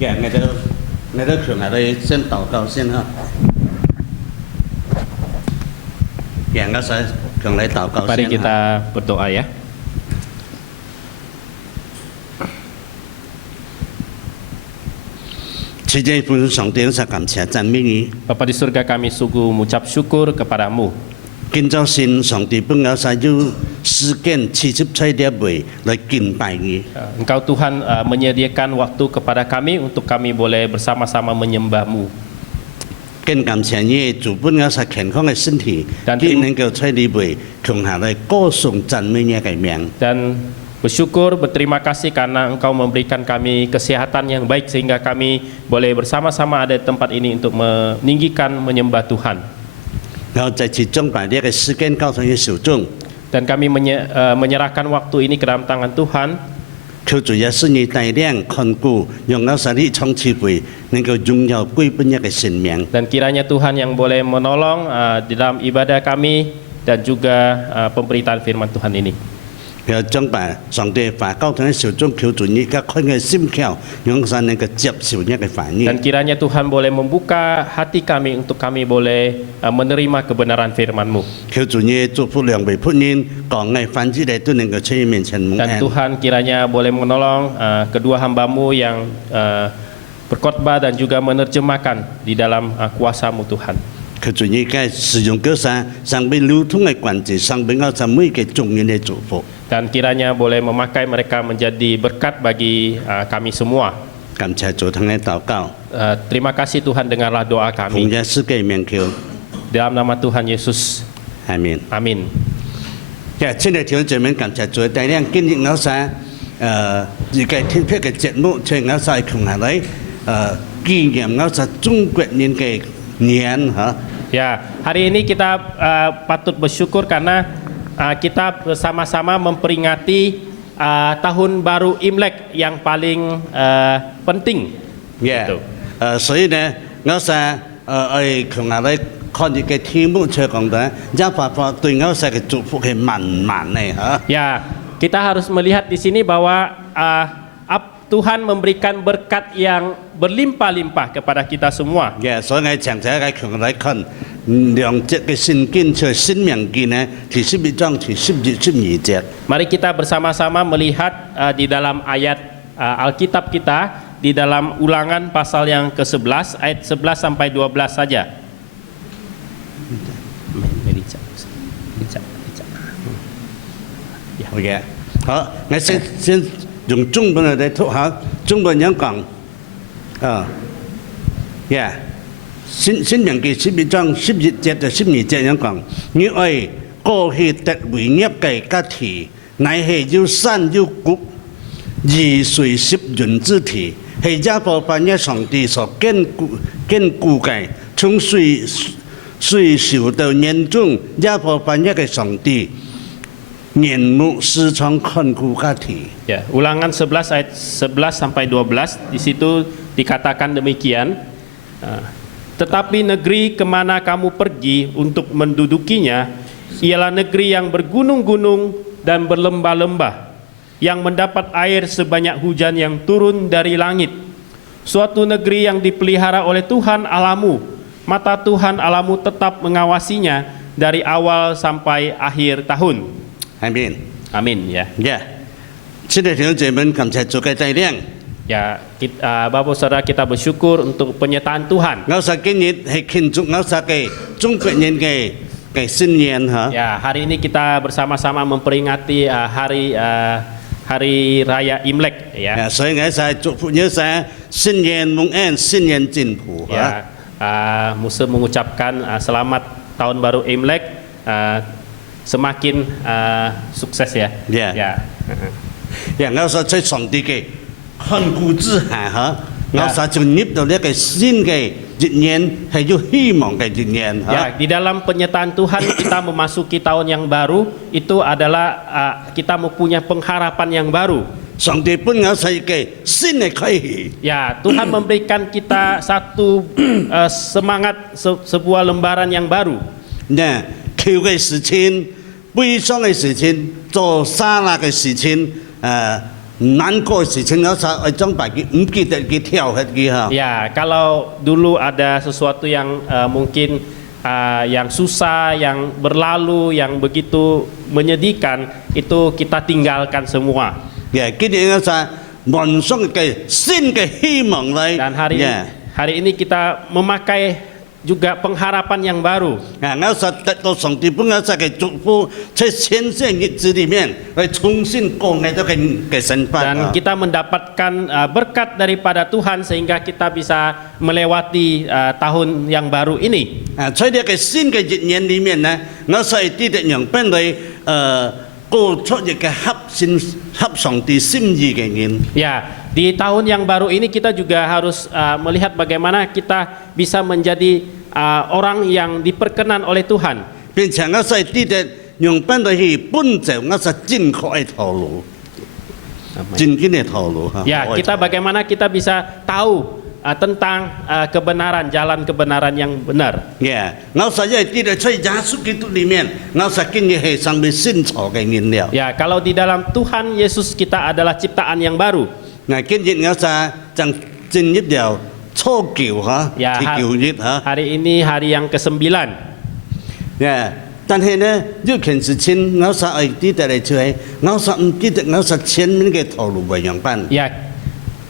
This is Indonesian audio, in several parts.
Ya, ngay đó thường ở đây xin祷告先哈。Ya, nggak usah thường lấy祷告 Mari 先 kita 哈。 berdoa ya. Cici pun song tiang sa cảm謝讚美你， Bapa di surga, kami sungguh mengucap syukur kepadamu. 今朝先上帝本有晒要時間77.8來敬拜你。 Engkau Tuhan menyediakan waktu kepada kami untuk kami boleh bersama-sama menyembahmu. 更感謝你主本有晒健康嘅身體， Dan 今能夠在你為窮下來歌頌讚美你嘅名。 Dan bersyukur, berterima kasih karena Engkau memberikan kami kesehatan yang baik sehingga kami boleh bersama-sama ada di tempat ini untuk meninggikan menyembah Tuhan. 然後再次將把呢個時間交上你手中， Dan kami menyerahkan waktu ini ke dalam tangan Tuhan. 求主耶穌你帶領看顧，讓我晒你創智慧能夠擁有歸本一嘅生命。 Dan kiranya Tuhan yang boleh menolong di dalam ibadah kami dan juga pemberitaan firman Tuhan ini. 然後將把上帝話交上你手中，求主你而家開嘅心竅，讓我晒能夠接受呢個反應。 Dan kiranya Tuhan boleh membuka hati kami untuk kami boleh menerima kebenaran firman-Mu. 求主你祝福兩位僕人，講嘅凡之嚟都能夠出現面前蒙 Dan 恩。 Tuhan kiranya boleh menolong kedua hamba-Mu yang berkhotbah dan juga menerjemahkan di dalam kuasa-Mu Tuhan. 求主你而家使用嗰晒上邊流通嘅關係，上邊我晒每個重要嘅祝福。 Dan kiranya boleh memakai mereka menjadi berkat bagi kami semua. 感謝主聽你禱告， Terima kasih Tuhan, dengarlah doa 奉 kami. 耶穌嘅名求， Dalam nama Tuhan Yesus, 阿門。 amin. 呀，親愛弟兄姊妹，感謝主帶領今日我晒而家天篇嘅節目，請我晒窮下來紀念我晒中國人嘅年嚇。 Ya, hari ini kita patut bersyukur karena kita bersama-sama memperingati tahun baru Imlek yang paling penting. 呀 Betul.，所以呢，我晒窮下來看住嘅題目出講到，一發發對我晒嘅祝福係滿滿嘅嚇。 Ya, kita harus melihat di sini bahwa Tuhan memberikan berkat yang berlimpah-limpah kepada kita semua. 呀，所以我長者嘅窮下來看兩節嘅聖經出新明記呢，第11章第11、12節。 Mari kita bersama-sama melihat di dalam ayat Alkitab kita di dalam Ulangan pasal yang ke-11 ayat 11 sampai 12 saja. OK，好，我先用中文嚟讀下，中文樣講，呀，新明記11章11節到12節樣講，你愛過去特為業嘅家庭，乃係要山要谷，而隨攝人之體，係一部分嘅上帝所堅固嘅，從歲受到年中一部分嘅上帝。 面目時常看顧家庭。 Ya, Ulangan 11 ayat 11 sampai 12 di situ dikatakan demikian. Tetapi negeri kemana kamu pergi untuk mendudukinya ialah negeri yang bergunung-gunung dan berlembah-lembah, yang mendapat air sebanyak hujan yang turun dari langit. Suatu negeri yang dipelihara oleh Tuhan Allahmu, mata Tuhan Allahmu tetap mengawasinya dari awal sampai akhir tahun. Amin. Amin ya. Ya, 親愛弟兄姊妹，感謝主嘅帶領。 Ya, Bapak Saudara, kita bersyukur untuk penyertaan Tuhan. 我實今日係慶祝我實嘅中國人嘅新年嚇。 Ya, hari ini kita bersama-sama memperingati hari raya Imlek ya. 所以我實祝福你實新年蒙恩，新年進步嚇。 Ya, Musa mengucapkan selamat tahun baru Imlek, semakin sukses ya. Ya. Ya. 呀，我實在上帝嘅看顧之下嚇，我實就入到呢個新嘅一年係要希望嘅一年 Ya, 嚇。 di dalam penyertaan Tuhan kita memasuki tahun yang baru itu adalah kita mempunyai pengharapan yang baru. 上帝本我世嘅新嘅開始。 Ya, Tuhan memberikan kita satu semangat, sebuah lembaran yang baru. 呢，求嘅事情、悲傷嘅事情、做沙拉嘅事情，難過嘅事情，我實係將白佢唔記得佢跳下佢嚇。 Ya, kalau dulu ada sesuatu yang mungkin yang susah, yang berlalu, yang begitu menyedihkan, itu kita tinggalkan semua. 佢哋我實夢想嘅新嘅希望嚟。 Dan hari ini kita memakai juga pengharapan yang baru. 我實得到上帝本我實嘅祝福，在前些日子裡面，嚟重新過愛咗嘅神法。 Dan kita mendapatkan berkat daripada Tuhan sehingga kita bisa melewati tahun yang baru ini. 在呢個新嘅一年裡面呢，我實係啲人本嚟過出一個合上帝心意嘅人。 Ya, di tahun yang baru ini kita juga harus melihat bagaimana kita bisa menjadi orang yang diperkenan oleh Tuhan. 並且我實係啲人本嚟去奔走，我實正確嘅道路，正經嘅道路嚇。 Ya, kita bagaimana kita bisa tahu tentang kebenaran, jalan kebenaran yang benar. 我實因為啲在耶穌基督裡面，我實經嘅係上面先錯嘅人了。 Ya, kalau di dalam Tuhan Yesus kita adalah ciptaan yang baru. 今日我實正進入了初教嚇， Ya, 舊日嚇。 hari ini hari yang ke-9. 但係呢，呢件事情我實係啲嚟就係，我實唔記得我實前面嘅道路為樣辦。 Ya,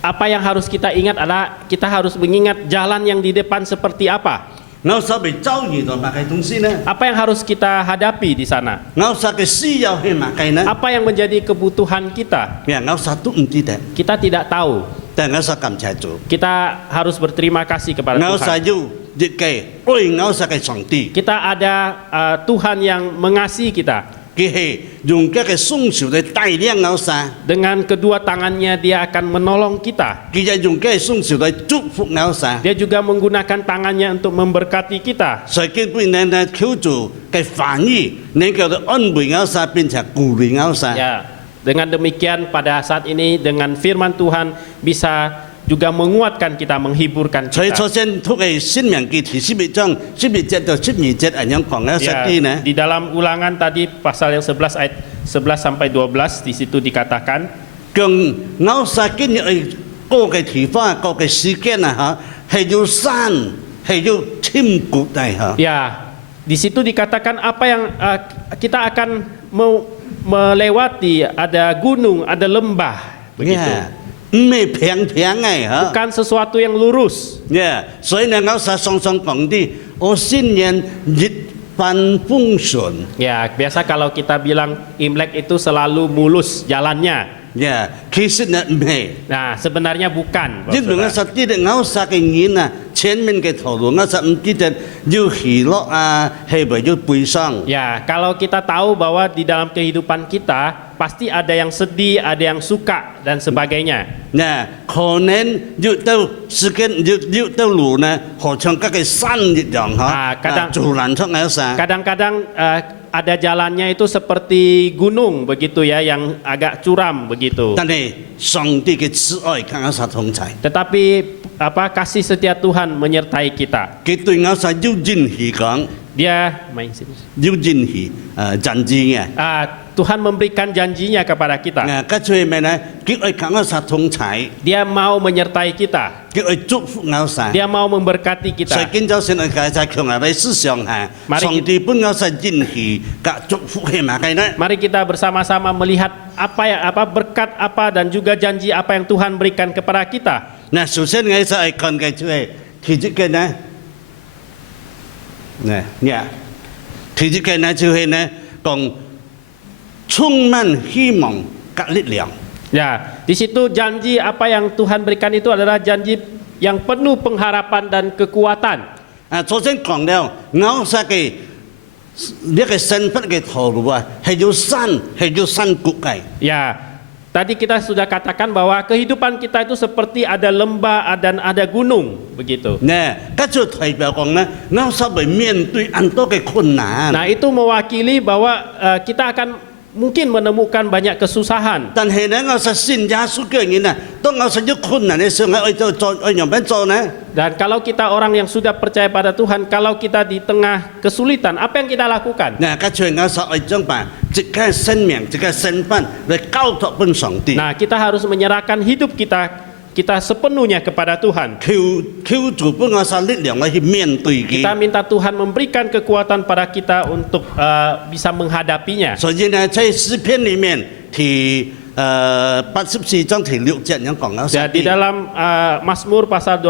apa yang harus kita ingat adalah kita harus mengingat jalan yang di depan seperti apa. 我實被遭遇到乜嘅東西呢？ Apa yang harus kita hadapi di sana? 我實嘅需要係乜嘅呢？ Apa yang menjadi kebutuhan kita? 我實都唔記得， Kita tidak tahu. 但我實感謝主。 Kita harus berterima kasih kepada 我 Tuhan. 實要一個愛我實嘅上帝， Kita ada Tuhan yang mengasihi kita. 佢係用佢嘅雙手嚟帶領我實， Dengan kedua tangannya dia akan menolong kita. 佢就用佢嘅雙手嚟祝福我實。 Dia juga menggunakan tangannya untuk memberkati kita. 所以基本呢，求助嘅翻譯，能夠安慰我實，並且鼓勵我實。 Ya, dengan demikian pada saat ini dengan firman Tuhan bisa juga menguatkan kita, menghiburkan 所以 kita. 首先，讀嘅申命記第11章11節到12節係樣講嘅實 Ya, 啲呢。 di dalam ulangan tadi pasal yang 11 ayat 11 sampai 12 di situ dikatakan 將我實今日個嘅地方、個嘅時間啊嚇，係要山，係要天谷嚟嚇。 ya di situ dikatakan apa yang kita akan melewati, ada gunung, ada lembah begitu. 唔係平嘅嚇。 Bukan sesuatu yang lurus. 所以呢，我實常常講啲，我新年一帆風順。 Ya, biasa kalau kita bilang Imlek itu selalu mulus jalannya. 其實呢唔係。 Nah, sebenarnya bukan. 因為我實記得我實嘅人啊，前面嘅頭路我實唔記得要喜樂啊，係咪要悲傷？ Ya, kalau kita tahu bahwa di dalam kehidupan kita pasti ada yang sedih, ada yang suka dan sebagainya. 可能要到時間要到路呢，好像嗰個山一樣嚇，自然出嚟曬。 Kadang-kadang ada jalannya itu seperti gunung begitu ya, yang agak curam begitu. 但係上帝嘅慈愛跟我實同在， Tetapi kasih setia Tuhan menyertai kita. 佢對我實要認許講， Dia main sini. 要認許真知嘅。 Tuhan memberikan janjinya kepada kita. 嗰最尾呢，佢愛跟我實同在， Dia mau menyertai kita. 佢愛祝福我實。 Dia mau memberkati 所以 kita. 今朝先嚟介紹強人嘅思想下， Mari 上帝本我實認許及祝福係乜嘅呢？ Mari kita bersama-sama melihat apa berkat apa dan juga janji apa yang Tuhan berikan kepada kita. 嗱，首先我就係看嘅就係第一個呢，第一個呢就係呢講充滿希望及力量。 Ya, di situ janji apa yang Tuhan berikan itu adalah janji yang penuh pengharapan dan kekuatan. 首先講了，我實嘅呢個身份嘅道路啊，係要山谷嘅。 Ya, tadi kita sudah katakan bahwa kehidupan kita itu seperti ada lembah dan ada gunung begitu. 嗰就代表講呢，我實會面對很多嘅困難。 Nah, itu mewakili bahwa kita akan mungkin menemukan banyak kesusahan. 但係咧，我實信耶穌嘅人啊，當我實有困難嘅時候，我愛用咩做呢？ Dan kalau kita orang yang sudah percaya pada Tuhan, kalau kita di tengah kesulitan, apa yang kita lakukan? 嗱，跟住我實愛將把自己嘅生命、自己嘅身份嚟交託俾上帝。 Nah, kita harus menyerahkan hidup kita sepenuhnya kepada Tuhan. 求主幫我實力量嚟去面對佢。 Kita minta Tuhan memberikan kekuatan pada kita untuk bisa menghadapinya. 所以呢，在詩篇裡面第84章第6節有講到 Ya, di dalam Mazmur pasal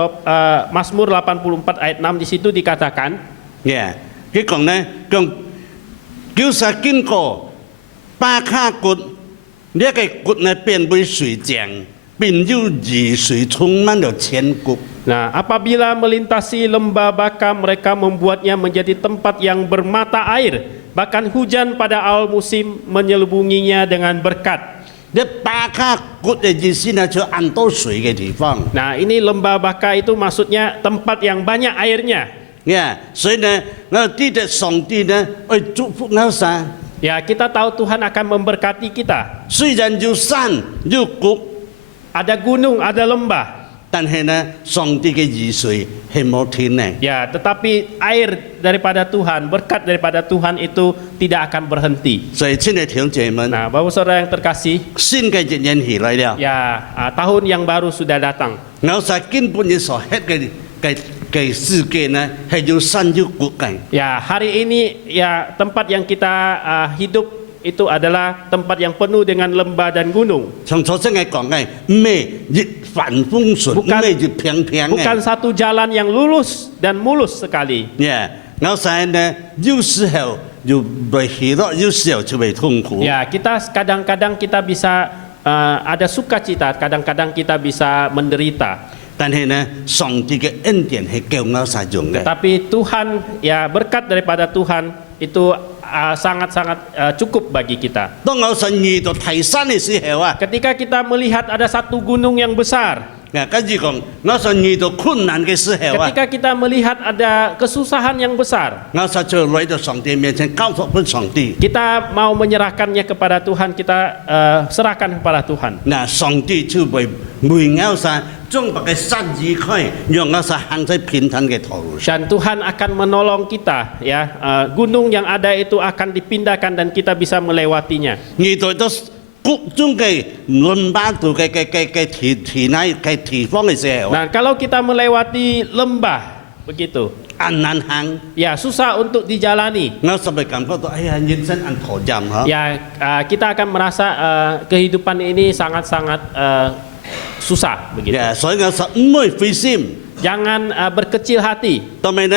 Mazmur 84 ayat 6 di situ dikatakan, 佢講呢，講叫實經過巴卡谷，呢個谷呢變為水井。 並有雨水充滿了千谷。 Nah, apabila melintasi lembah Baka, mereka membuatnya menjadi tempat yang bermata air. Bahkan hujan pada awal musim menyelubunginya dengan berkat. 呢巴卡谷嘅意思呢，就按多水嘅地方。 Nah, ini lembah Baka itu maksudnya tempat yang banyak airnya. 所以呢，我記得上帝呢，會祝福我哋。 Ya, kita tahu Tuhan akan memberkati kita. 雖然有山有谷， Ada gunung, ada lembah. 但係呢，上帝嘅雨水係冇停嘅。 Ya, tetapi air daripada Tuhan, berkat daripada Tuhan itu tidak akan berhenti. 所以親愛弟兄姐妹， Nah, Bapak Saudara yang terkasih, 新嘅一年起來了， ya tahun yang baru sudah datang. 我哋根本嘅所吃嘅世界呢，係有山有谷嘅。 Ya, hari ini ya tempat yang kita hidup itu adalah tempat yang penuh dengan lembah dan gunung. 從初先嘅講嘅，咩越反風順，咩越平平嘅。 Bukan satu jalan yang lurus dan mulus sekali. 我哋呢，有時候就會喜樂，有時候就會痛苦。 Ya, kadang-kadang kita bisa ada sukacita, kadang-kadang kita bisa menderita. 但係呢，上帝嘅恩典係叫我哋用嘅。 Tapi Tuhan, ya berkat daripada Tuhan itu sangat-sangat cukup bagi kita. 當我哋遇到提山嘅時候啊， Ketika kita melihat ada satu gunung yang besar, 跟住講，我哋遇到困難嘅時候啊， ketika kita melihat ada kesusahan yang besar, 我哋就來到上帝面前交託俾上帝。 kita mau menyerahkannya kepada Tuhan, kita serahkan kepada Tuhan. 上帝就會為我哋將白嘅山移開，讓我哋行在平坦嘅道路。 Dan Tuhan akan menolong kita, ya gunung yang ada itu akan dipindahkan dan kita bisa melewatinya. 遇到到各種嘅倫巴度嘅地方嘅時候， Nah, kalau kita melewati lembah begitu, 難行。 ya susah untuk dijalani. 我實係感覺到，哎呀，人生很討厭嚇。 Ya, kita akan merasa kehidupan ini sangat-sangat susah begitu. 所以我實唔會灰心。 Jangan berkecil hati. 同埋呢，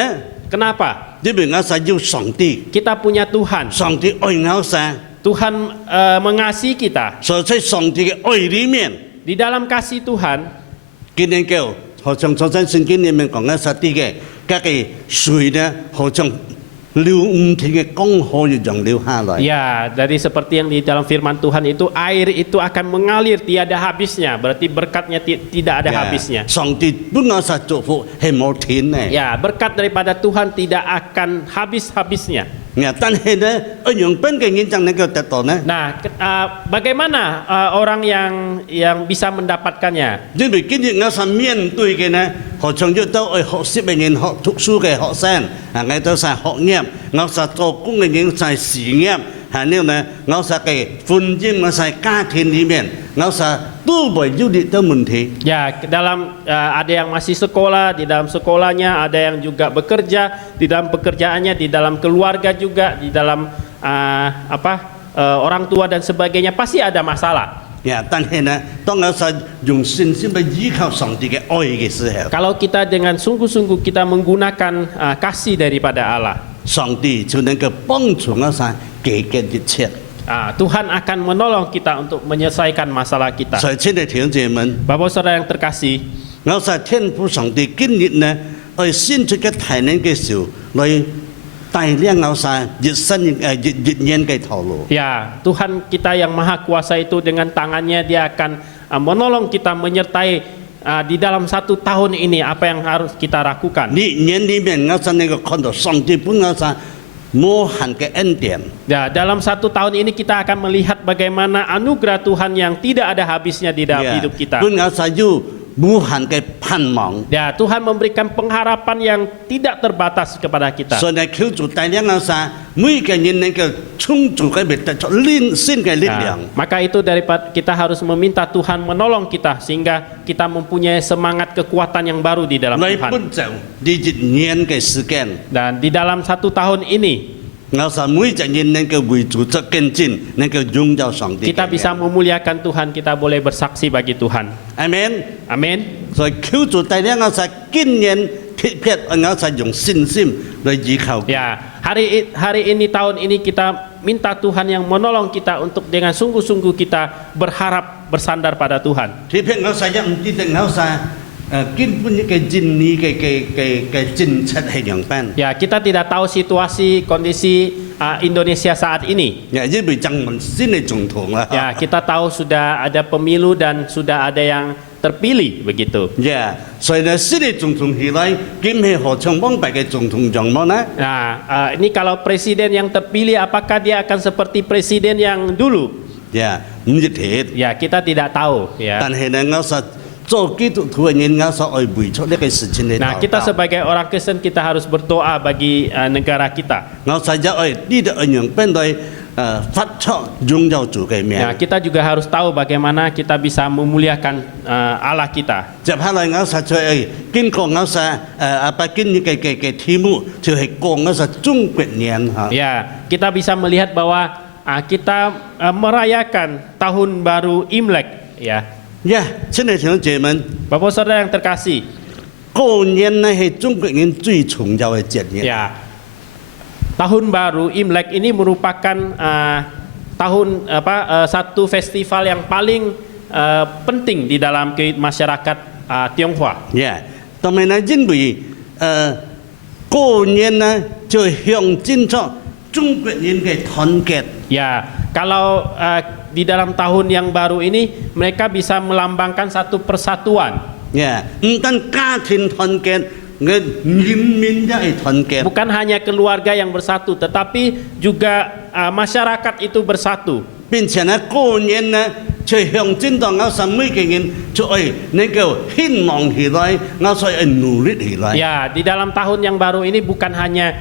Kenapa? 因為我實要上帝， Kita punya Tuhan. 上帝愛我哋， Tuhan mengasihi kita. 所以在上帝嘅愛裡面， Di dalam kasih Tuhan, 今年叫好像在聖經裡面講嘅實啲嘅，嗰個水呢，好像流唔停嘅江河一樣流下來。 ya dari seperti yang di dalam firman Tuhan itu, air itu akan mengalir tiada habisnya. Berarti berkatnya tidak ada habisnya. 上帝本我實祝福係冇停嘅。 Ya, berkat daripada Tuhan tidak akan habis-habisnya. 但係呢，用邊嘅人就能夠得到呢？ Nah, bagaimana orang yang bisa mendapatkannya? 因為今日我哋面對嘅呢，好像要到學習嘅人、學讀書嘅學生，我哋係學業，我哋做工嘅人就係事業，係呢，我哋嘅婚姻，我哋家庭裡面，我哋都會遇到問題。 Ya, dalam ada yang masih sekolah, di dalam sekolahnya, ada yang juga bekerja, di dalam pekerjaannya, di dalam keluarga juga, di dalam orang tua dan sebagainya, pasti ada masalah. 但係呢，當我哋用信心去依靠上帝嘅愛嘅時候， Kalau kita dengan sungguh-sungguh kita menggunakan kasih daripada Allah, 上帝就能夠幫助我哋解決一切。 Tuhan akan menolong kita untuk menyelesaikan masalah kita. 所以親愛弟兄姐妹， Bapak Saudara yang terkasih, 我哋天父上帝今日呢，去獻出嘅體能嘅時候，來帶領我哋越年嘅道路。 ya Tuhan kita yang maha kuasa itu dengan tangannya dia akan menolong kita, menyertai di dalam 1 tahun ini apa yang harus kita lakukan. 呢年裡面，我哋能夠看到上帝幫我哋無限嘅恩典。 Ya, dalam 1 tahun ini kita akan melihat bagaimana anugerah Tuhan yang tidak ada habisnya di dalam hidup kita. 本我實要無限嘅盼望， Ya, Tuhan memberikan pengharapan yang tidak terbatas kepada kita. 所以呢，求主帶領我哋每個人能夠充足嘅得出新嘅力 Nah, 量。 maka itu daripada kita harus meminta Tuhan menolong kita sehingga kita mempunyai semangat kekuatan yang baru di dalam 來 Tuhan. 奔走呢1年嘅時間， Dan di dalam 1 tahun ini 我哋每個人能夠為主作見證，能夠榮耀上帝。 kita bisa memuliakan Tuhan, kita boleh bersaksi bagi Tuhan. 阿門。 Amin. 所以求主帶領我哋今年特別我哋用信心來依靠。 Ya, hari ini tahun ini kita minta Tuhan yang menolong kita untuk dengan sungguh-sungguh kita berharap bersandar pada Tuhan. 特別我哋一唔記得我哋根本嘅真理嘅政策係樣般。 Ya, kita tidak tahu situasi kondisi Indonesia saat ini. 因為爭論新嘅總統啦。 Ya, kita tahu sudah ada pemilu dan sudah ada yang terpilih begitu. 所以呢，新嘅總統起來，今係何嘗幫敗嘅總統樣貌呢？ Nah, ini kalau presiden yang terpilih apakah dia akan seperti presiden yang dulu? 唔一定。 Ya, kita tidak tahu ya. 但係呢，我實做基督徒嘅人，我實愛為出呢個事情嚟 Nah, 禱 kita 告。 sebagai orang Kristen kita harus berdoa bagi negara kita. 我實一愛呢度樣般來發出榮耀主嘅名。 Nah, kita juga harus tahu bagaimana kita bisa memuliakan Allah kita. 接下來我實在經過我實今日嘅題目，就係講我實中國年嚇。 Ya, kita bisa melihat bahwa kita merayakan tahun baru Imlek ya. 親愛弟兄姐妹， Bapak Saudara yang terkasih, 過年呢係中國人最重要嘅節日。 ya. Tahun baru Imlek ini merupakan satu festival yang paling penting di dalam masyarakat Tionghoa. 同埋呢，因為過年呢就象徵咗中國人嘅團結。 Ya, kalau di dalam tahun yang baru ini mereka bisa melambangkan satu persatuan. 唔單家庭團結，人民一係團結。 Bukan hanya keluarga yang bersatu, tetapi juga masyarakat itu bersatu. 並且呢，過年呢就象徵到我哋每個人就係能夠希望起來，我哋努力起來。 Ya, di dalam tahun yang baru ini bukan hanya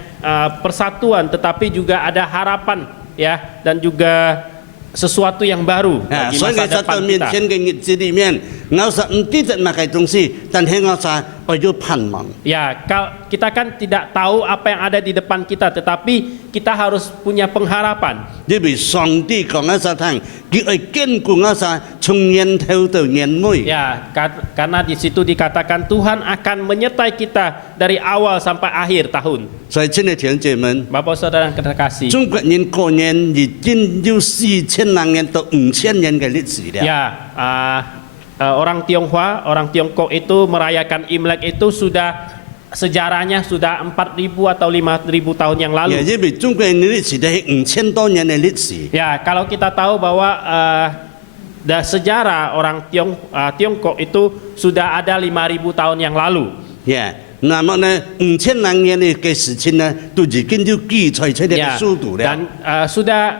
persatuan, tetapi juga ada harapan ya dan juga sesuatu yang baru bagi 所以 masa 我哋 depan 到面 kita. 前嘅日子裡面，我哋唔知道乜嘅東西，但係我哋為咗盼望。 Ya, kita kan tidak tahu apa yang ada di depan kita, tetapi kita harus punya pengharapan. 因為上帝講我哋聽，佢會堅固我哋從年頭到年尾。 Ya, karena di situ dikatakan Tuhan akan menyertai kita dari awal sampai akhir tahun. 所以親愛弟兄姐妹， Bapak Saudara yang terkasih. 中國人過年已經有4000年到5000年嘅歷史了。 Ya, orang Tionghoa, orang Tiongkok itu merayakan Imlek itu sudah sejarahnya sudah 4.000 atau 5.000 tahun yang lalu. 因為中國人嘅歷史係5000多年嘅歷史。 Ya, kalau kita tahu bahwa sejarah orang Tiongkok itu sudah ada 5.000 tahun yang lalu. 那麼呢，5000年嘅事情呢，都已經有記載出嚟嘅速度了。 Dan sudah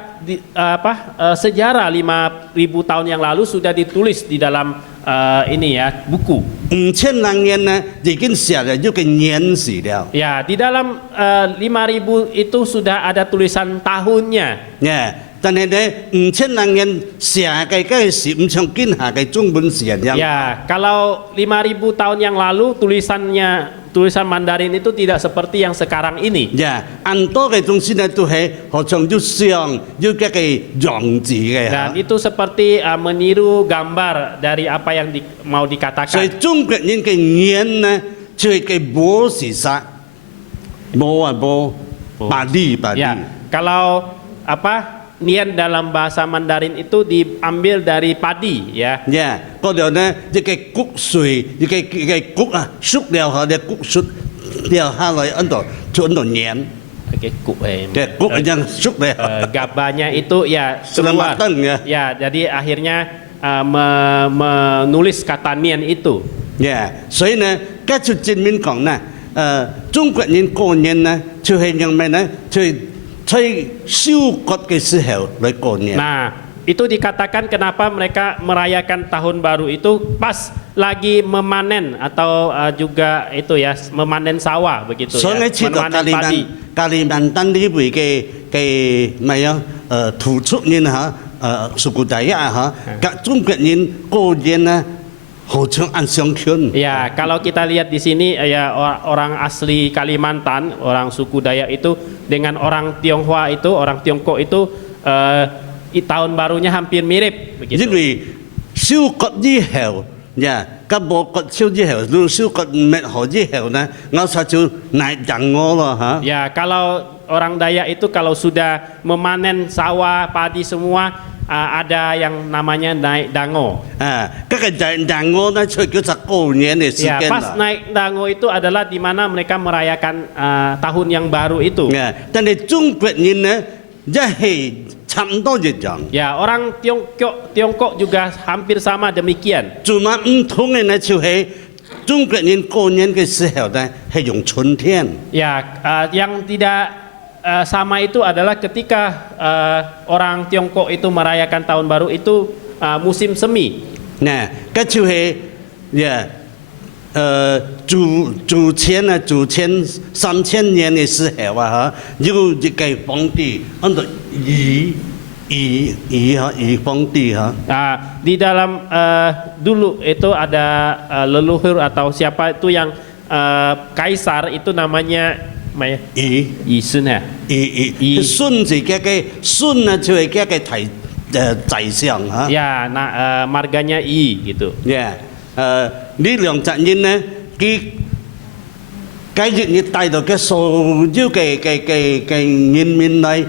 sejarah 5.000 tahun yang lalu sudah ditulis di dalam ini ya buku. 5000年呢，已經寫咗一個年史了。 Ya, di dalam 5.000 itu sudah ada tulisan tahunnya. 但係呢，5000年寫嘅嗰時唔像今下嘅中文寫樣。 Ya, kalau 5.000 tahun yang lalu tulisan Mandarin itu tidak seperti yang sekarang ini. 很多嘅東西呢都係好像要像要嗰個樣字嘅。 Dan itu seperti meniru gambar dari apa yang mau 所以 dikatakan. 中國人嘅年呢，就係嘅冇時殺，冇巴利。 Ya, kalau nian dalam bahasa Mandarin itu diambil dari padi ya. 嗰度呢，一個谷穗，一個谷熟了後嘅谷熟掉下來，就年。 Oke,谷yang熟了。 Gabahnya itu ya Selamat keluar. datang, ya. Ya, jadi akhirnya menulis kata nian itu. 所以呢，嗰就證明講呢，中國人過年呢，就係因為呢，就係在收割嘅時候嚟過年。 Nah, itu dikatakan kenapa mereka merayakan tahun baru itu pas lagi memanen atau juga itu ya memanen sawah begitu 所以 ya, 你知道 memanen padi. 加利曼丹呢邊嘅咩啊？土著人嚇，suku Dayak 嚇，กับ中國人過年呢，好像按相圈。 Ya, kalau kita lihat di sini ya orang asli Kalimantan, orang suku Dayak itu dengan orang Tionghoa itu, orang Tiongkok itu tahun barunya hampir mirip 因 begitu. 為收割之後，呀，咁冇割燒之後，到收割滅河之後呢，我實就嚟人我咯嚇。 Ya, kalau orang Dayak itu kalau sudah memanen sawah, padi semua ada yang namanya naik dango. 嗰個人我呢，就叫做過年嘅時 Ya, 間 pas 啦。 naik dango itu adalah di mana mereka merayakan tahun yang baru itu. 但係中國人呢，一係差唔多一樣。 Ya, orang Tiongkok juga hampir sama demikian. 做乜唔同嘅呢？就係中國人過年嘅時候呢，係用春天。 Ya, yang tidak sama itu adalah ketika orang Tiongkok itu merayakan tahun baru itu musim semi. 嗱，嗰就係呀，祖前3000年嘅時候啊，嚇，有一個皇帝，按照儀皇帝嚇。 Di dalam dulu itu ada leluhur atau siapa itu yang kaisar itu namanya Yi Sun ya. 孫字嘅孫啊，就係嘅宰相嚇。 Ya, nah marganya Yi gitu. 呢兩隻人呢，佢繼續要帶到嘅所有嘅人民嚟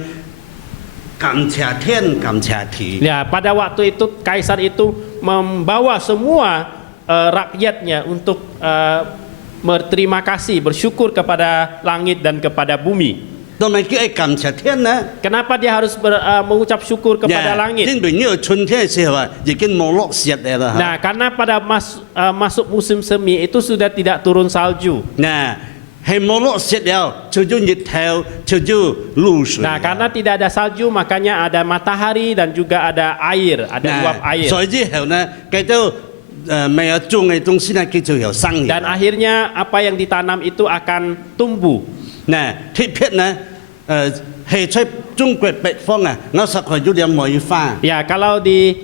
感謝天、感謝地。 Ya, pada waktu itu kaisar itu membawa semua rakyatnya untuk berterima kasih, bersyukur kepada langit dan kepada bumi. 同埋叫佢感謝天呢， Kenapa dia harus mengucap syukur kepada langit? 因為呢個春天嘅時候啊，已經冇落雪嘅啦。 Nah, karena pada masuk musim semi itu sudah tidak turun salju. 嗱，係冇落雪了，除咗日頭，除咗露水。 Nah, karena tidak ada salju, makanya ada matahari dan juga ada air, ada uap air. 所以之後呢，佢都未有種嘅東西呢，叫做有生意。 Dan akhirnya apa yang ditanam itu akan tumbuh. 嗱，鐵片呢，係在中國北方啊，我實係有點梅花。 Ya, kalau di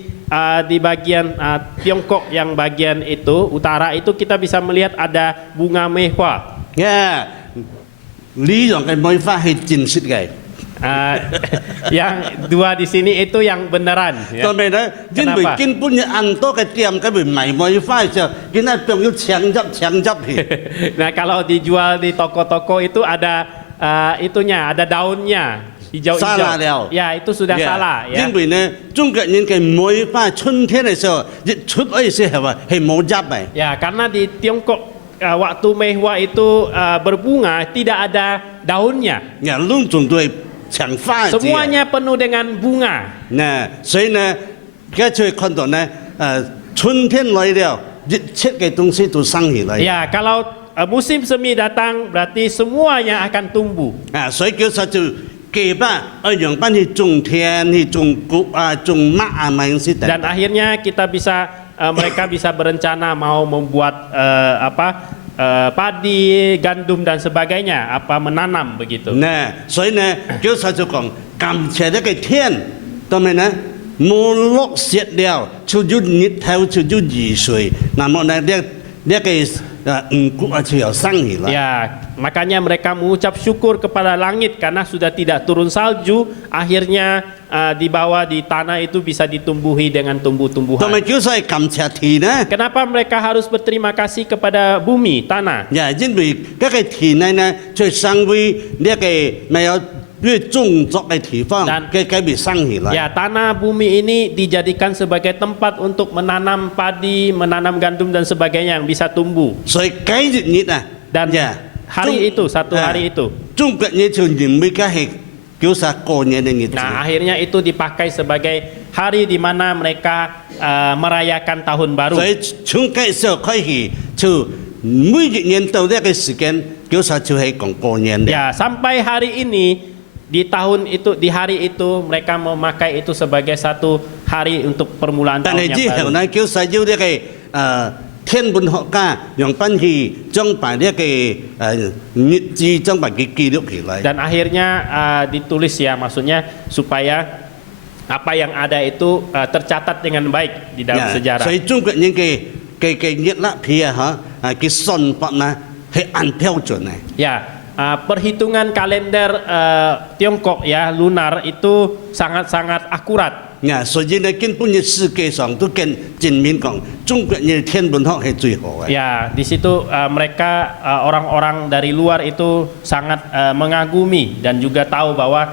bagian Tiongkok yang bagian itu utara itu kita bisa melihat ada bunga mehua. 呢樣嘅梅花係真實嘅。 Yang dua di sini itu yang beneran. Ya. 當然呢，因為根本嘅按多嘅店佢會賣梅花嘅時候，見到仲要搶執去。 Nah, kalau dijual di toko-toko itu ada itunya, ada daunnya hijau-hijau. Salah了。 Ya, itu sudah salah. Ya. 因為呢，中國人嘅梅花春天嘅時候，日出嘅時候啊，係冇汁嘅。 Ya, karena di Tiongkok waktu mehua itu berbunga tidak ada daunnya. 人攏仲都係搶花嘅。 Semuanya penuh dengan bunga. 嗱，所以呢，而家就會看到呢，春天來了，日出嘅東西都生起來。 Ya, kalau musim semi datang berarti semuanya akan tumbuh. 所以叫實就記吧，讓班去種田、去種谷啊、種麥啊，咪先得。 Dan akhirnya kita bisa mereka bisa berencana mau membuat padi, gandum dan sebagainya, menanam begitu. 嗱，所以呢，叫實就講感謝呢個天，當然呢冇落雪了，就有日頭，就有雨水，那麼呢呢個五谷啊就有生起來。 Ya, makanya mereka mengucap syukur kepada langit karena sudah tidak turun salju, akhirnya di bawah di tanah itu bisa ditumbuhi dengan 同 tumbuh-tumbuhan. 埋叫曬感謝地呢， Kenapa mereka harus berterima kasih kepada bumi, tanah? 因為嗰個田呢，就成為呢個沒有種作嘅地方，佢會生起來。 Ya, tanah bumi ini dijadikan sebagai tempat untuk menanam padi, menanam gandum dan sebagainya yang bisa tumbuh. 所以幾日啊， Dan hari itu, satu hari itu. 中國人就認為嗰係叫曬過年嘅日子。 Nah, akhirnya itu dipakai sebagai hari di mana mereka merayakan tahun baru. 所以從嗰時候開始，就每一年到呢個時間，叫曬就係講過年嘅。 Ya, sampai hari ini di tahun itu, di hari itu mereka memakai itu sebagai satu hari untuk permulaan 但 tahun 係之 yang 後 baru. 呢，叫西洲呢個天文學家用賓去將把呢個日子將把佢記錄起來。 Dan akhirnya ditulis ya, maksudnya supaya apa yang ada itu tercatat dengan baik di dalam 所 sejarah. 以中國人嘅日曆皮啊嘅算法呢係按標準嘅。 Ya, perhitungan kalender Tiongkok ya lunar itu sangat-sangat akurat. 所以呢，根本嘅世界上都跟證明講，中國人嘅天文學係最好嘅。 Ya, di situ mereka orang-orang dari luar itu sangat mengagumi dan juga tahu bahwa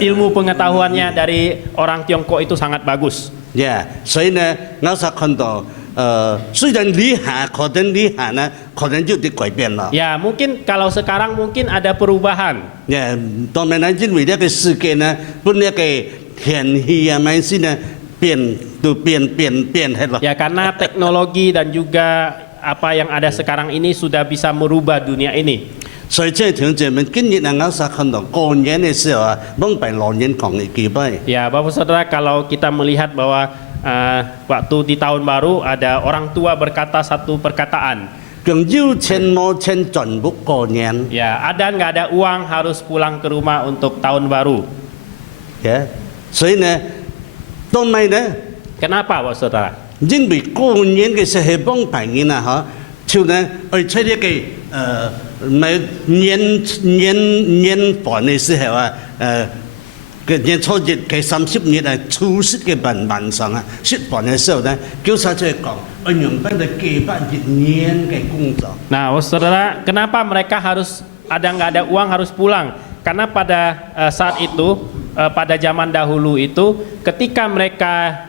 ilmu pengetahuannya dari orang Tiongkok itu sangat bagus. 所以呢，我實看到雖然理下可能理下呢，可能有啲改變啦。 Ya, mungkin kalau sekarang mungkin ada perubahan. 當然呢，因為呢個世界呢，本呢個天氣啊，咪先呢變係咯。 Ya, karena teknologi dan juga apa yang ada sekarang ini sudah bisa merubah dunia ini. 所以這條姐妹今日呢，我實看到過年嘅時候啊，幫俾老人講嘅幾杯。 Ya, Bapak Saudara, kalau kita melihat bahwa waktu di tahun baru ada orang tua berkata satu perkataan. 仲要錢冇錢全部過年。 Ya, ada nggak ada uang harus pulang ke rumah untuk tahun baru. 所以呢，當咪呢， Kenapa, Bapak Saudara? 因為過年嘅時候係幫拜年啊，嚇，就呢，而且呢個咪年飯嘅時候啊，嘅年初一嘅30日啊，除夕嘅晚上啊，食飯嘅時候呢，叫晒出嚟講，我用翻嚟幾百年嘅工作。 Nah, Bapak Saudara, kenapa mereka harus nggak ada uang harus pulang? Karena pada saat itu, pada zaman dahulu itu, ketika mereka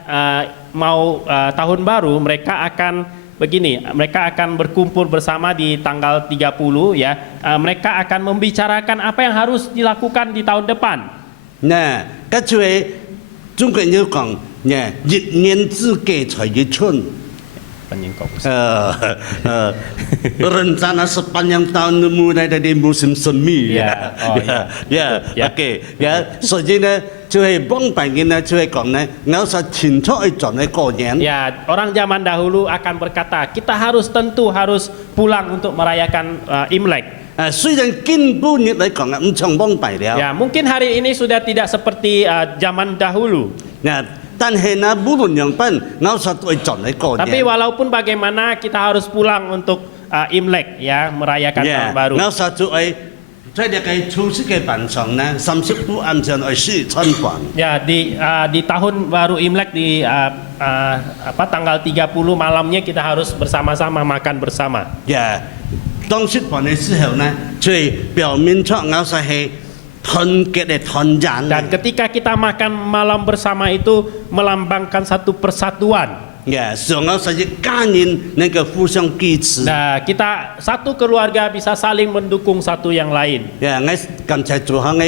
mau tahun baru, mereka akan begini, mereka akan berkumpul bersama di tanggal 30 ya. Mereka akan membicarakan apa yang harus dilakukan di tahun depan. 跟住中國人要講，一年之計在於春。 rencana sepanjang tahun mulai dari musim semi.所以呢，就係幫拜年呢，就係講呢，我實前出去做呢過年。 Ya, orang zaman dahulu akan berkata, kita tentu harus pulang untuk merayakan Imlek. 雖然根本嚟講啊，唔長幫拜了。 Ya, mungkin hari ini sudah tidak seperti zaman dahulu. 但係呢，無論樣品，我實會做呢過年。 Tapi walaupun bagaimana kita harus pulang untuk Imlek ya, merayakan tahun baru. 我實就係在呢個除夕嘅晚上呢，30度暗上去食餐飯。 Ya, di tahun baru Imlek di tanggal 30 malamnya kita harus bersama-sama makan bersama. 當食飯嘅時候呢，就係表面出我實係團結嘅團圓。 Dan ketika kita makan malam bersama itu melambangkan satu persatuan. 上我實係家人能夠互相支持。 Nah, kita satu keluarga bisa saling mendukung satu yang lain. 我剛才做下我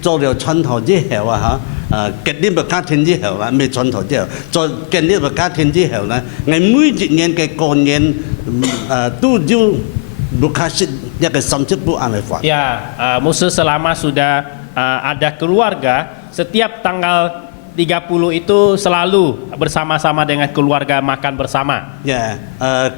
做了傳頭之後啊嚇，建立個家庭之後啊，未傳頭之後，再建立個家庭之後呢，我每一年嘅過年都要berkasih ya ke 30 bulan lewat. Ya, Musa selama sudah ada keluarga, setiap tanggal 30 itu selalu bersama-sama dengan keluarga makan bersama. Ya,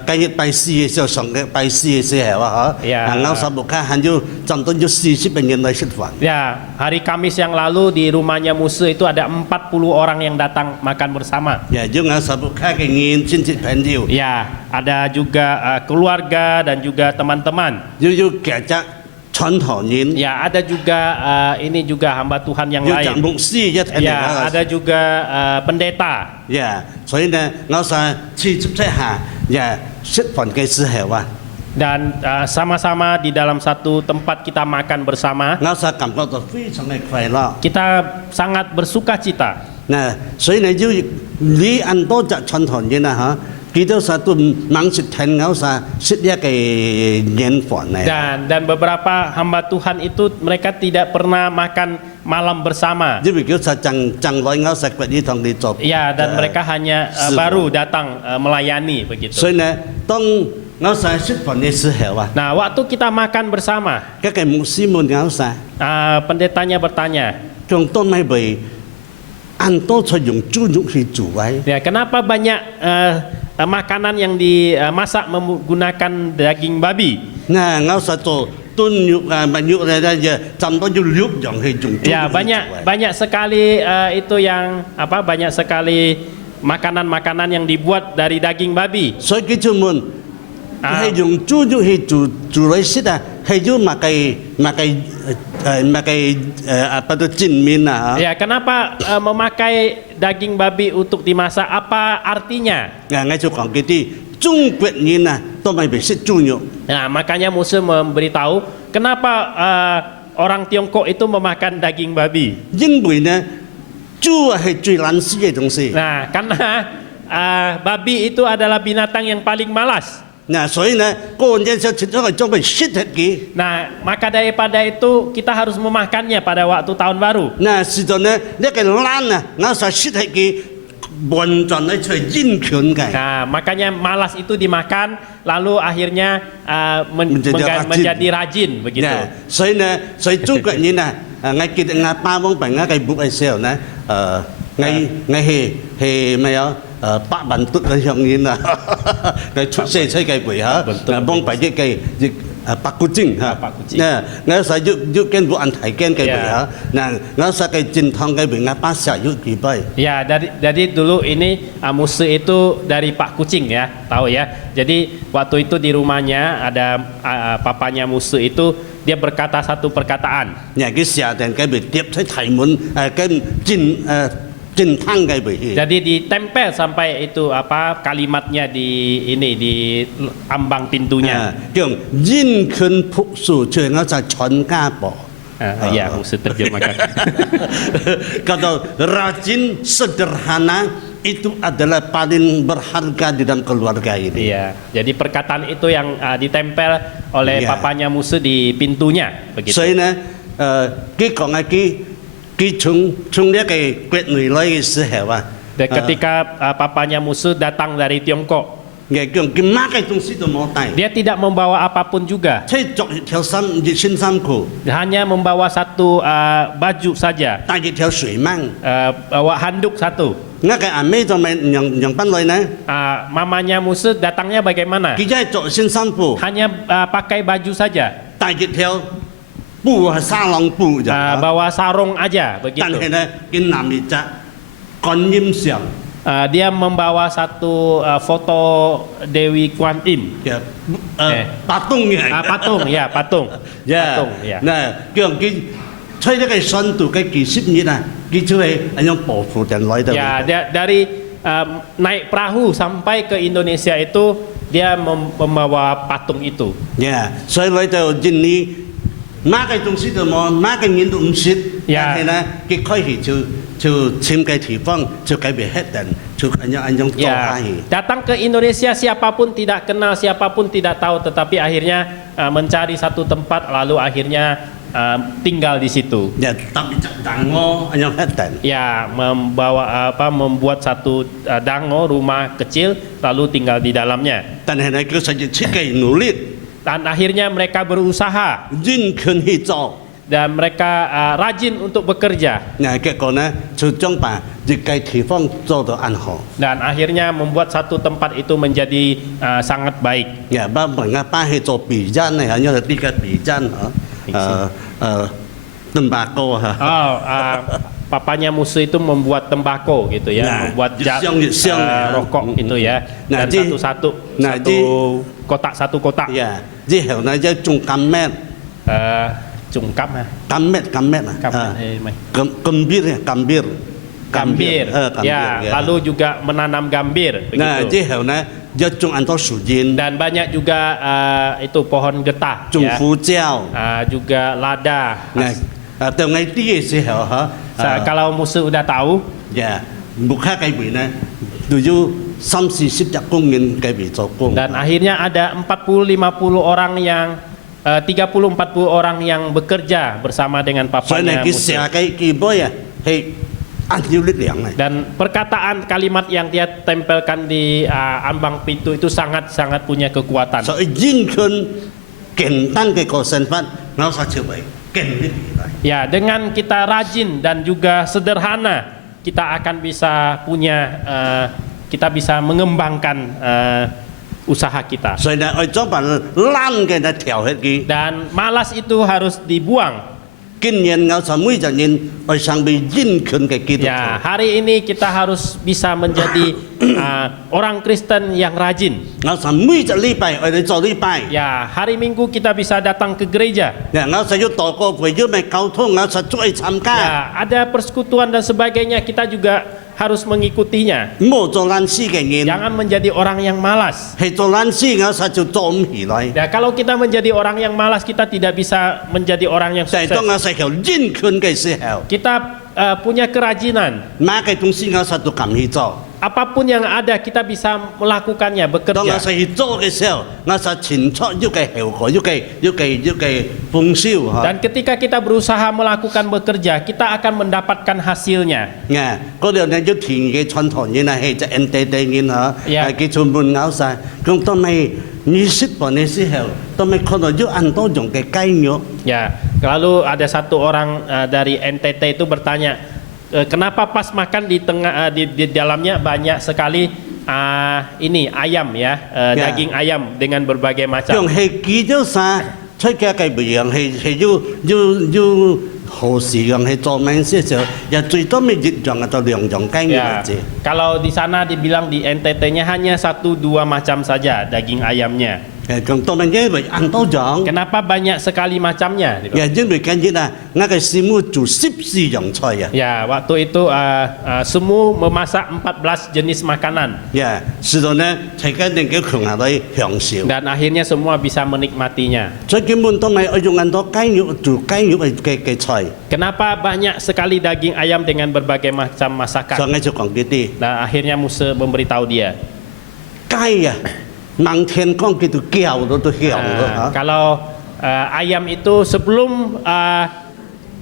kayak paisi itu sangat paisi itu hewa. Ya. Nggak usah buka hanya contohnya 40 pengen lagi tuan. Ya, hari Kamis yang lalu di rumahnya Musa itu ada 40 orang yang datang makan bersama. Ya, juga nggak usah buka ingin cincin pendiu. Ya, ada juga keluarga dan juga teman-teman. Juga kerja contohnya. Ya, ada juga ini juga hamba Tuhan yang juga lain. muksi ya. Ya, ada juga pendeta. Ya, 所以呢，我想去接下呀食飯嘅時候啊， Dan sama-sama di dalam satu tempat kita makan bersama. 我想感覺到非常嘅快樂。 Kita sangat bersuka cita. 所以呢，要你按多隻傳統嘢啦嚇。 kita satu mangsud ten nggak usah sedia ke nyenfon dan beberapa hamba Tuhan itu mereka tidak pernah makan malam bersama. Jadi kita cang loy nggak usah pergi tong di top. Ya, dan mereka hanya baru datang melayani begitu. So ini tong 我使食飯嘅時候啊， Nah, waktu kita makan bersama, 嗰個牧師們我使， pendetanya bertanya, 將當咪為按多出用豬肉去煮位， ya kenapa banyak makanan yang dimasak menggunakan daging babi? 嗱我使做燉肉啊、乜肉咧就差唔多要六樣去用豬肉去煮 Ya, 位。 banyak sekali itu yang apa? Banyak sekali makanan-makanan yang dibuat dari daging babi. 所以佢就問，係用豬肉去煮嚟食啊，係要apa tu cin min ah. Ya, kenapa memakai daging babi untuk dimasak? Apa artinya? Nah, ngay cho còn cái đi Trung Quốc nhân à, tôi mày phải識豬肉。 Nah, makanya Musa memberitahu kenapa orang Tiongkok itu memakan daging babi. 因為呢，豬係最難食嘅東西。 Nah, karena babi itu adalah binatang yang paling malas. 嗱，所以呢，個人就切咗佢將佢切咗佢。 Nah, maka daripada itu kita harus memakannya pada waktu tahun baru. 嗱，是在呢，呢個爛啊，我實切咗佢，完全係出煙權嘅。 Nah, makanya malas itu dimakan, lalu akhirnya menjadi rajin begitu. 嗱，所以呢，所以中國人啊，我記得我爸幫病我嘅部嘅時候呢，我係咩啊？8萬噸嘅香煙啊，佢出世出嘅會嚇，幫病啲嘅白骨精嚇，嗱，我使要跟部安提跟嘅會嚇，嗱，我使嘅正堂嘅會我把石要幾杯。 Ya, dari dulu ini Musa itu dari Pak Kucing ya, tahu ya. Jadi waktu itu di rumahnya ada papanya Musa itu dia berkata satu perkataan. 嗱，佢成日嘅會貼喺提門跟正堂嘅會。 Jadi ditempel sampai itu apa kalimatnya di ambang pintunya. 叫煙權樸素，最我就傳家寶。 Ya, Musa terjemahkan. Kata rajin sederhana itu adalah paling berharga di dalam keluarga ini. Iya, jadi perkataan itu yang ditempel oleh Iya. papanya Musa di pintunya, begitu. 所以呢，佢講啊，佢從呢個國內來嘅時候啊， Dan ketika papanya Musa datang dari Tiongkok, 佢講佢乜嘅東西都冇帶， dia tidak membawa apapun juga, 即係着一條熱身衫褲， hanya membawa satu baju saja, 帶一條水襪。 bawa handuk satu. 我嘅阿妹就咪讓返來呢， Mamanya Musa datangnya bagaimana? 佢真係着身衫褲， Hanya pakai baju saja, 帶一條布係沙朗布就。 bawa sarung aja, 但 begitu. 係呢，佢拿一隻觀音像。 Dia membawa satu foto Dewi Kuan Im. 嘅patung嘅， Patung, ya patung. 呀 Patung, ya. 嗱，叫佢吹呢個深度嘅幾十年啊，佢就係一樣保護人來的。 Ya, dari naik perahu sampai ke Indonesia itu dia membawa patung itu. 呀，所以來就印尼乜嘅東西都冇，乜嘅人都唔識，呀但係呢，佢開始就簽嘅地方就改變黑人，就一樣做 Ya, 下去。 datang ke Indonesia siapapun tidak kenal, siapapun tidak tahu, tetapi akhirnya mencari satu tempat lalu akhirnya tinggal di situ. 呀，特別就dango一樣黑人。 Ya, membuat satu dango rumah kecil lalu tinggal di dalamnya. 但係呢，佢實際設計努力， Dan akhirnya mereka berusaha 認權去做。 dan mereka rajin untuk bekerja 嗱，結果呢，就將把設計地方做到安好。 dan akhirnya membuat satu tempat itu menjadi sangat baik. Ya, mình ba hay做鼻針呢，因為呢個鼻針tembakau ha. Papanya Musa itu membuat tembakau gitu ya, Nah, membuat siang, rokok gitu ya, Nah, dan di- satu nah, di- satu kotak. Ya, di hẻo này cho chung cam mét, Cungkap ha, cam mét Cam à. mét, mai. Gambir ya, gambir. Gambir, Gambir, ya, lalu juga menanam gambir Nah, begitu. di hẻo này do chung ăn to sủ diên, Dan banyak juga itu pohon getah, chung ya. phú treo. Juga lada. Nah, từ ngày đi thì hẻo hả? Kalau Musa udah tahu, Ya, một khác cái vị này, từ du 30-40 công nhân cái vị做工。 dan akhirnya ada 40-50 orang yang 30-40 orang yang bekerja bersama dengan 所以呢， papanya 佢 Musa. 成日佢 boy 啊，係有力量嘅。 Dan perkataan kalimat yang dia tempelkan di ambang pintu itu sangat-sangat punya kekuatan. 所以應佢簡單嘅個身份，我實朝為建立起來。 Ya, dengan kita rajin dan juga sederhana, kita akan bisa kita bisa mengembangkan usaha kita. 所以呢，我做辦懶嘅呢調起佢， Dan malas itu harus dibuang. 今年我就每一年我上邊應佢嘅基督徒。 Ya, hari ini kita harus bisa menjadi orang Kristen yang rajin. 我就每一禮拜我哋做禮拜。 Ya, hari Minggu kita bisa datang ke gereja. 我就要禱告會，要咪溝通，我就做去參加。 Ya, ada persekutuan dan sebagainya, kita juga harus mengikutinya. 冇做懶事嘅人， Jangan menjadi orang yang malas. 係做懶事我實就做唔起來。 Ya, kalau kita menjadi orang yang malas, kita tidak bisa menjadi orang yang 就係 sukses. 當我實求應佢嘅時候， Kita punya kerajinan. 乜嘅東西我實都敢去做。 Apapun yang ada, kita bisa melakukannya, 當我 bekerja. 實去做嘅時候，我實清楚要嘅效果，要嘅豐收嚇。 Dan ketika kita berusaha melakukan bekerja, kita akan mendapatkan hasilnya. 嗰兩日要田嘅傳統人啊，係隻 NTT 人嚇， Ya. 係佢全部咬晒。咁當咪20本嘅時候，當咪可能要按多種嘅雞肉。 Ya, lalu ada satu orang dari NTT itu bertanya, kenapa pas makan di tengah di dalamnya banyak sekali ini ayam ya, Ya. daging ayam dengan berbagai 用 macam. 係幾多晒出嘅嘅唔樣，係要何時用係做咩時候，又最多咪一樣到兩樣雞肉 Ya, 啫。 kalau di sana dibilang di NTT-nya hanya 1-2 macam saja daging ayamnya. 咁當咪因為按多種， Kenapa banyak sekali macamnya? 又因為緊要啊，我嘅師母做14樣菜啊。 Ya, waktu itu Semu memasak 14 jenis makanan 是到呢，大家能夠窮下來享受。 dan akhirnya semua bisa menikmatinya. 所以根本都咪我用咁多雞肉做雞肉嘅菜， Kenapa banyak sekali daging ayam dengan berbagai macam 所 masakan? 以我就講呢啲 Dan akhirnya Musa memberitahu dia. 雞啊，盲天講叫做叫都響咗嚇。 Kalau ayam itu sebelum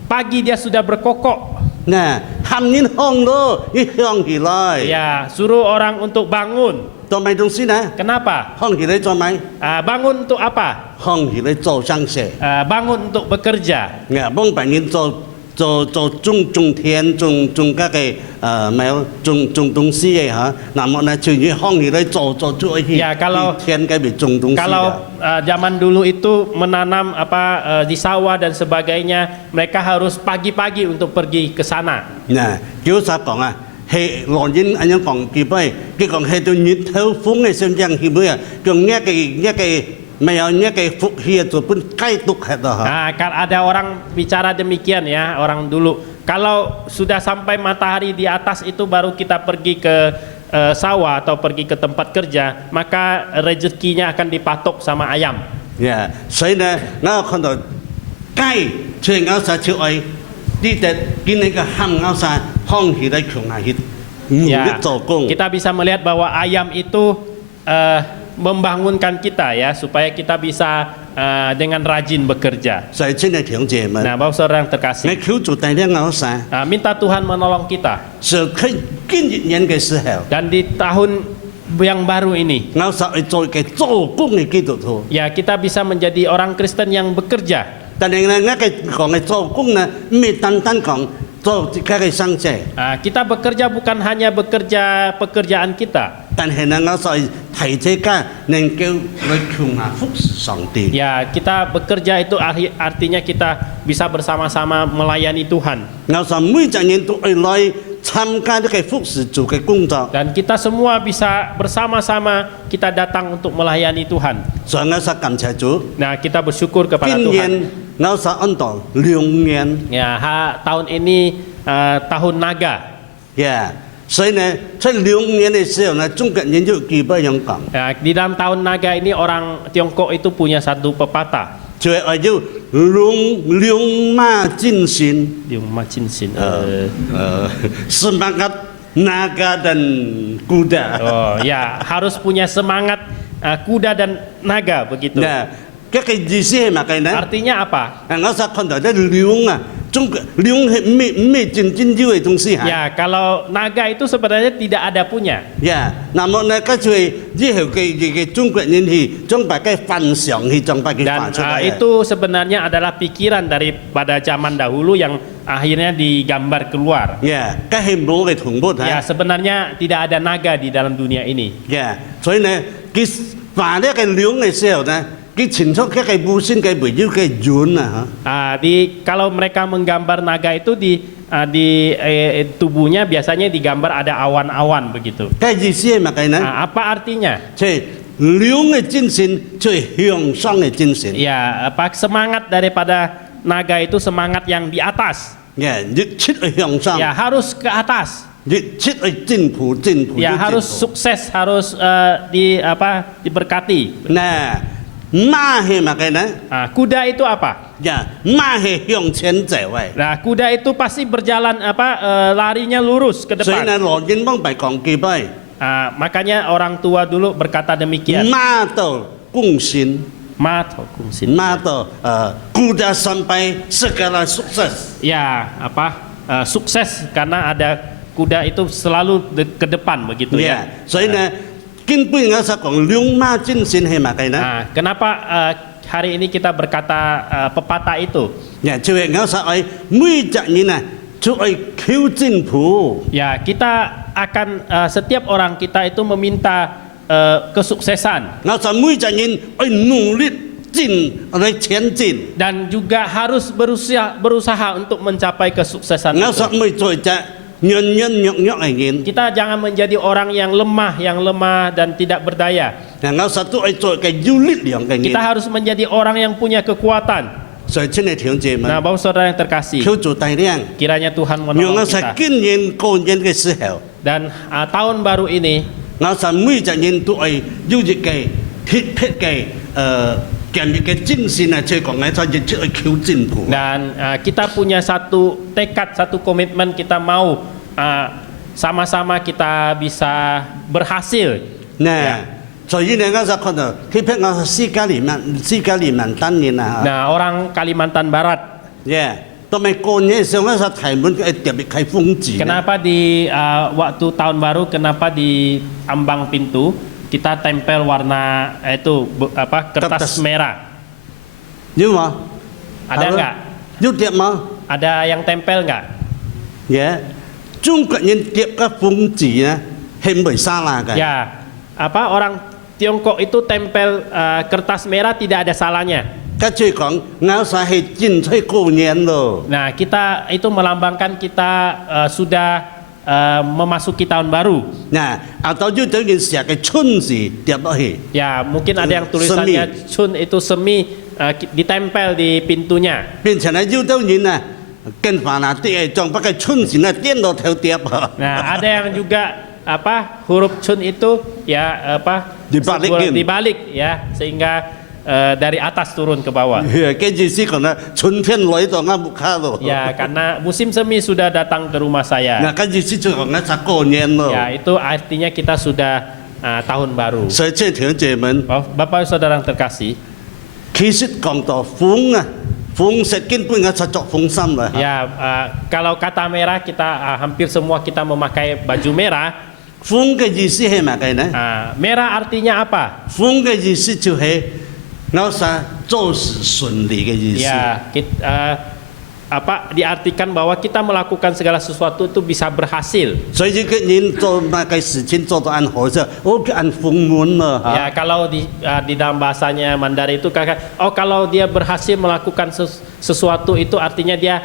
pagi dia sudah berkokok. 嗱，喊人響咯，一響起來， Ya, suruh orang untuk bangun. 做咩東西呢？ Kenapa? 響起來做咩？ Bangun untuk apa? 響起來做生事。 Bangun untuk bekerja. 幫別人做種田種家嘅咩種東西嘅嚇，那麼呢就要響起來做去。 Ya, kalau- 田嘅咪種東西 Kalau zaman dulu itu menanam di sawah dan sebagainya, mereka harus pagi-pagi untuk pergi ke sana. 嗱，叫實講啊，係羅英咁樣講，佢講係到日頭風嘅上將佢妹啊，用一個沒有一個福氣做本雞獨喺度嚇。 Nah, kan ada orang bicara demikian ya, orang dulu. Kalau sudah sampai matahari di atas itu baru kita pergi ke sawah atau pergi ke tempat kerja, maka rezekinya akan dipatok sama ayam. 所以呢，我看到雞除咬晒超愛，呢隻見你個喊咬晒，康起來窮下去，唔 Ya, 識做工。 kita bisa melihat bahwa ayam itu membangunkan kita ya, supaya kita bisa dengan rajin bekerja. 所以真係調節嘛。 Nah, Bapak Saudara yang 你 terkasih, 求做大啲咬晒， minta Tuhan menolong kita. 就佢見熱人嘅時候， Dan di tahun yang baru ini, 咬晒去做嘅做工嘅基督徒。 ya kita bisa menjadi orang Kristen yang bekerja. 但係呢，我嘅講嘅做工呢，唔係單單講做自己嘅生計， Kita bekerja bukan hanya bekerja pekerjaan kita. 但係呢，我在提這家能夠去窮下服侍上帝。 Ya, kita bekerja itu artinya kita bisa bersama-sama melayani Tuhan. 我在每一年都會來參加呢個服侍做嘅工作， Dan kita semua bisa bersama-sama kita datang untuk melayani Tuhan. 所以我實感謝主。 Nah, kita bersyukur kepada 今 Tuhan. 年我實安度2年， Ya, tahun ini tahun naga. 所以呢，在2年嘅時候呢，中國人就基本上講， Ya, di dalam tahun naga ini orang Tiongkok itu punya satu pepatah. 就係要龍馬精神， Di Macin Sin. semangat naga dan kuda。 Oh ya, harus punya semangat kuda dan naga begitu. Nah, cái gì是嘛cái này Artinya apa? ngao sa con đó liung à Trung liung hệ mê chân yêu cái 东西 hả Ya, kalau naga itu sebenarnya tidak ada punya. yeah nằm một nơi cái chuyện gì hiểu cái Trung Quốc nhân thì trong bài cái phân享thì trong bài cái Dan phản xuất来 itu sebenarnya adalah pikiran daripada zaman dahulu yang akhirnya digambar keluar. yeah cái hình bố cái thùng bố Ya, hả sebenarnya tidak ada naga di dalam dunia ini. yeah 所以呢cái phản cái liung cái時候呢cái chính thức cái bù sinh cái bùi yêu cái yun à Kalau mereka menggambar naga itu di tubuhnya biasanya digambar ada awan-awan begitu. cái gì是mà cái này Apa artinya? thì liung cái精神最向上cái精神 Ya, semangat daripada naga itu semangat yang di atas. yeah nhất thiết ở hướng sang Ya, harus ke atas. nhất thiết ở chính phủ Ya, harus sukses, harus diberkati. nè ma hệ mà cái này Kuda itu apa? yeah ma hệ hướng前走vậy Nah, kuda itu pasti berjalan larinya lurus ke 所以 depan. 呢老人幫拜講幾拜 Makanya orang tua dulu berkata demikian. ma到共心 Mato kungsin. ma到kuda sampai segala sukses Ya, sukses karena ada kuda itu selalu ke depan begitu ya. yeah 所以呢根本我實講兩馬精神係嘛cái này Kenapa hari ini kita berkata pepatah itu? yeah 就係我實係每隻人啊就係求政府 Ya, kita akan setiap orang kita itu meminta kesuksesan 我實每隻人係努力進嚟前進 dan juga harus berusaha untuk mencapai kesuksesan我 itu. 實每做隻nhân nhọc nhọc嘅人 Kita jangan menjadi orang yang lemah dan tidak berdaya.我實都係做嘅有力量嘅 Kita 人 harus menjadi orang yang punya kekuatan. 所以親愛弟兄姐妹 Nah, Bapak Saudara yang terkasih, 求主帶領 kiranya Tuhan 讓 menolong 我 kita. 實經驗個人嘅時候 Dan tahun baru ini 我實每隻人都係有一個鐵血嘅建立嘅精神啊，即係講我實日出去求政府 dan kita punya satu tekad, satu komitmen kita mau sama-sama kita bisa berhasil. 呢，所以呢，我實看到特別我世界裡面當年啊， Nah, orang Kalimantan Barat, 同埋過年嘅時候，我實提門嘅特別開風紙。 kenapa di waktu tahun baru, kenapa di ambang pintu kita tempel warna kertas merah? 有冇？ Ada nggak? 有碟嗎？ Ada yang tempel nggak? 中國人貼嘅風紙呢係唔會沙拉嘅。 Ya, orang Tiongkok itu tempel kertas merah tidak ada salahnya. 跟住講，我實係進出過年咯。 Nah, kita itu melambangkan kita sudah memasuki tahun baru. 嗱，到要等件時嘅春字貼落去， Ya, mungkin ada yang tulisannya Chun itu semi ditempel di pintunya. 變成係要等人啊，跟飯啊啲裝不嘅春字啊顛到頭貼啊。 Nah, ada yang juga huruf Chun itu ya dibalik ya sehingga dari atas turun ke bawah. 跟住先講啦，春天來到我木卡咯。 Ya, karena musim semi sudah datang ke rumah 嗱， saya. 跟住先講我實過年咯。 Ya, itu artinya kita sudah tahun baru. 所以即係條姐們， Bapak Saudara yang terkasih, 其實講到風啊，風實根本我實作風心啦。 ya kalau kata merah kita hampir semua kita memakai baju merah. 風嘅意思係乜嘅呢？ Merah artinya apa? 風嘅意思就係我實做事順利嘅意思。 Ya, diartikan bahwa kita melakukan segala sesuatu itu bisa berhasil. 所以一個人做那個事情做到按好就，我叫按豐滿咯。 Ya, kalau di dalam bahasanya Mandarin itu kalau dia berhasil melakukan sesuatu itu artinya dia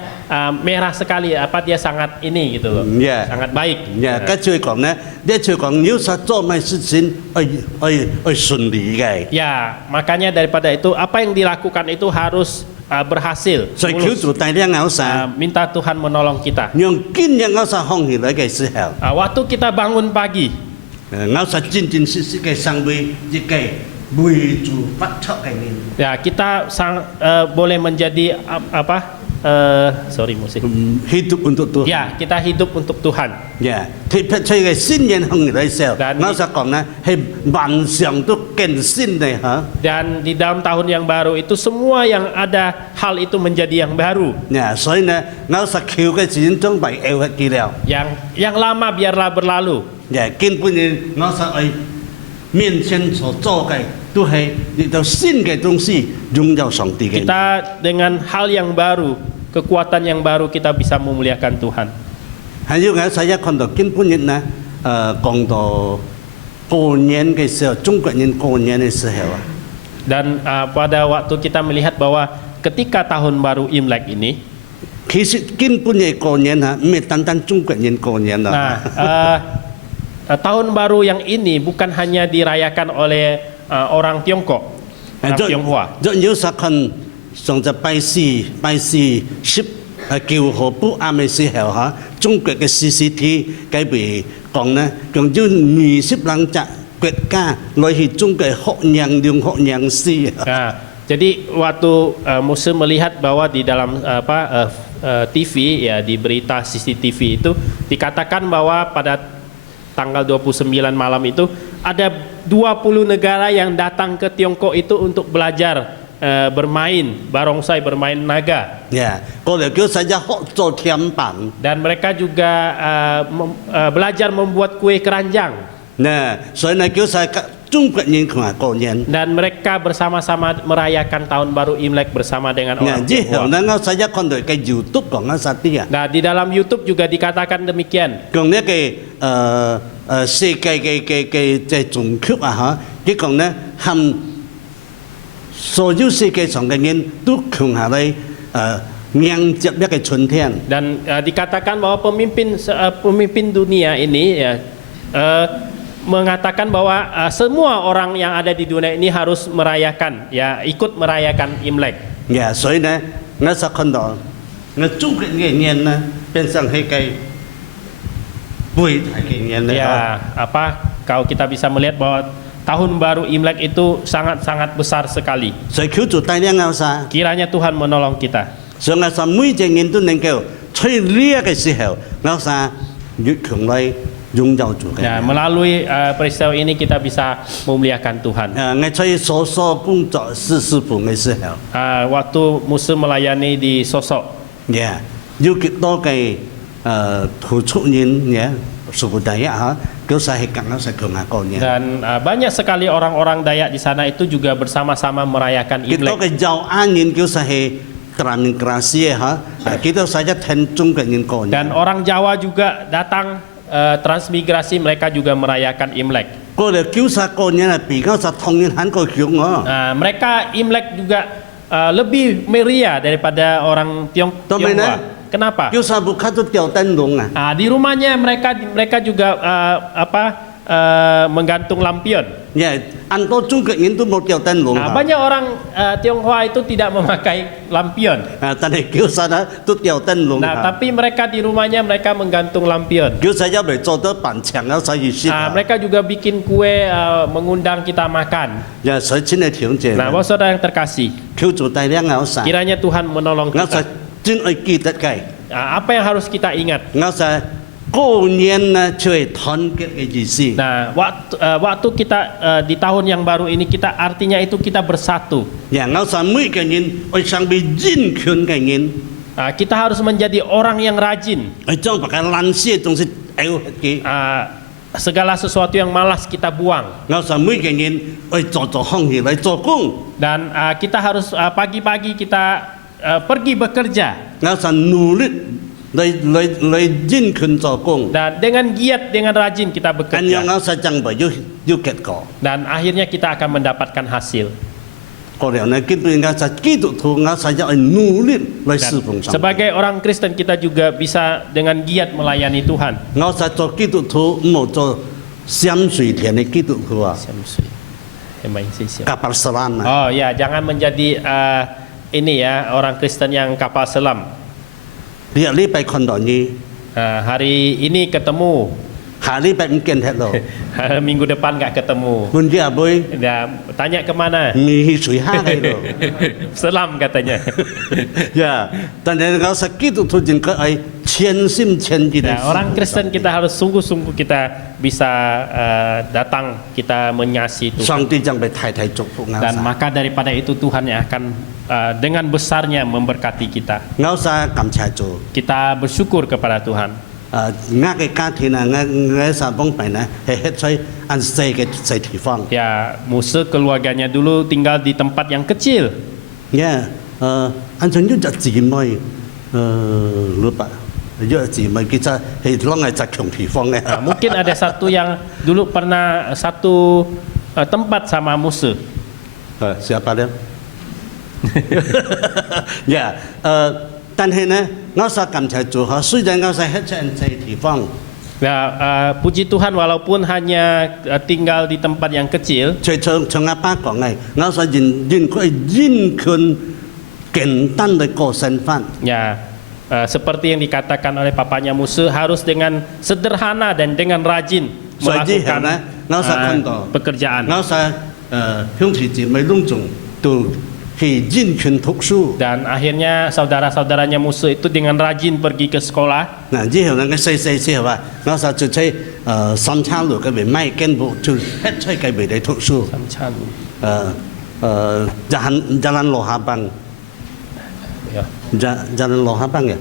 merah sekali, dia sangat ini gitu loh. Yeah. Sangat baik. 跟住講呢，你就講要實做咩事情，順利嘅。 Ya, makanya daripada itu apa yang dilakukan itu harus berhasil. 所以求主帶領我實， Minta Tuhan menolong kita. 讓今日我實放起來嘅時候， Waktu kita bangun pagi, 我實真真實實嘅成為一個為主發出嘅人。 ya kita boleh menjadi sorry musik. hidup untuk Tuhan. Ya, kita hidup untuk Tuhan. 特別出嘅新人向嚟嘅時候， Dan 我實講呢係萬上都更新的哈。 Dan di dalam tahun yang baru itu semua yang ada hal itu menjadi yang baru. 呀，所以呢，我實求嘅錢準備要嘅資料。 Yang lama biarlah berlalu. 呀，根本嘅我實係面前所做嘅都係亦都新嘅東西，榮耀上帝嘅。 Kita dengan hal yang baru, kekuatan yang baru kita bisa memuliakan Tuhan. 還有我實一看到根本嘅呢，講到過年嘅時候，中國人過年嘅時候啊， Dan pada waktu kita melihat bahwa ketika tahun baru Imlek ini, 其實根本嘅過年嚇，唔係單單中國人過年啦。 tahun baru yang ini bukan hanya dirayakan oleh orang Tiongkok, orang Tionghoa. 若有實看上就拜四9號不啱嘅時候嚇，中國嘅 CCT 計被講呢，仲要20人隻國家來去中國學人用學人師。 Jadi waktu Muslim melihat bahwa di dalam TV ya di berita CCTV itu dikatakan bahwa pada tanggal 29 malam itu ada 20 negara yang datang ke Tiongkok itu untuk belajar bermain barongsai, bermain naga. Ya, kalau叫saya學做甜品。 Dan mereka juga belajar membuat kue keranjang. Nah, 所以呢叫saya中國人看過年。 Dan mereka bersama-sama merayakan tahun baru Imlek bersama dengan orang Tionghoa. Nah, saya看到嘅 YouTube 講緊實啲啊。 Nah, di dalam YouTube juga dikatakan demikian. 講呢個世界嘅即係總曲啊嚇，佢講呢含所有世界上嘅人都窮下嚟迎接一個春天。 Dan dikatakan bahwa pemimpin dunia ini ya mengatakan bahwa semua orang yang ada di dunia ini harus merayakan ya ikut merayakan Imlek. Ya, 所以呢，我實看到我中國嘅年呢變成係個偉大嘅年咧。 Ya, kalau kita bisa melihat bahwa tahun baru Imlek itu sangat-sangat besar sekali. 所以求主帶領我哋。 Kiranya Tuhan menolong kita. 所以我哋每隻人都能夠在呢一個時候，我哋越強嚟擁有主嘅。 Ya, melalui peristiwa ini kita bisa memuliakan Tuhan. 我在所工作事奉嘅時候， Waktu Muslim melayani di Sosok, 要極多嘅付出人嘅suku Dayak嚇，叫saya係更加實強下過年。 dan banyak sekali orang-orang Dayak di sana itu juga bersama-sama merayakan 極多 Imlek. 嘅右安人叫saya係transmigrasi嚇，kita saja 聽中國人過年。 Dan orang Jawa juga datang transmigrasi, mereka juga merayakan Imlek. 過嚟叫曬過年係比較實同人很個強哦。 Mereka Imlek juga lebih meriah daripada orang Tionghoa. Kenapa? 叫曬部卡都吊燈籠啊！ Di rumahnya mereka juga menggantung lampion. 很多中國人都冇吊燈籠。 Banyak orang Tionghoa itu tidak memakai lampion. 但係叫曬啊都吊燈籠。 Tapi mereka di rumahnya mereka menggantung lampion. 叫曬入嚟做到扮牆啊，所以先。 Mereka juga bikin kue mengundang kita makan. 所以請你調整。 Bapak saudara yang terkasih, 求主帶領我哋。 kiranya Tuhan menolong 我 kita. 實真係記得嘅。 Apa yang harus kita ingat? 我實過年呢就係團結嘅意思。 Nah, waktu kita di tahun yang baru ini kita artinya itu kita bersatu. 我實每個人會成為人權嘅人。 Kita harus menjadi orang yang rajin. 將白嘅爛事總是咬嘅。 Segala sesuatu yang malas kita buang. 我實每個人會做行業嚟做工。 Dan kita harus pagi-pagi kita pergi bekerja. 我實努力嚟人權做工。 Dan dengan giat, dengan rajin kita 咁樣 bekerja. 我實將會要結果。 Dan akhirnya kita akan mendapatkan hasil. 過嚟呢，基本我實基督徒，我實要努力嚟 Dan 侍奉上帝。 sebagai orang Kristen kita juga bisa dengan giat melayani Tuhan. 我實做基督徒，唔好做鹹水田嘅基督徒啊， kapal selam啊。 Oh ya, jangan menjadi ini ya orang Kristen yang kapal selam. 呢禮拜看到你， Hari ini ketemu, 下禮拜唔見睇咯。 minggu depan nggak ketemu. 換啲阿妹， Ya, tanya kemana? 未去水下喺度。 Selam katanya. 但係我實基督徒應該係千心千意的 Nah, orang Kristen kita harus sungguh-sungguh kita bisa datang, kita mengasihi Tuhan. 上帝將被太太祝福 Dan maka daripada itu Tuhan yang akan dengan besarnya memberkati kita. 歐沙感謝主。 Kita bersyukur kepada Tuhan. 我嘅家庭啊，我三幫病呢係喺在安細嘅細地方。 Ya, Musa keluarganya dulu tinggal di tempat yang kecil. 安像一隻姊妹，老伯，一隻姊妹其實係啷係隻窮地方嘅。 Nah, mungkin ada satu yang dulu pernah satu tempat sama Musa. siapa dia? 但係呢，我所感謝主嗬，雖然我喺喺安細地方。 Nah, puji Tuhan walaupun hanya tinggal di tempat yang kecil. 從阿爸講嘅，我所認佢簡單嘅過生飯。 Ya, seperti yang dikatakan oleh papanya Musa harus dengan sederhana dan dengan rajin melakukan pekerjaan. 我所兄弟姊妹攏仲都係認真讀書。 Dan akhirnya saudara-saudaranya Musa itu dengan rajin pergi ke sekolah. 嗱之後呢，我細之後啊，我所就喺三叉路嗰邊買根部就一出嘅邊嚟讀書。jalan Lohabang。 Ya. Jalan Lohabang ya.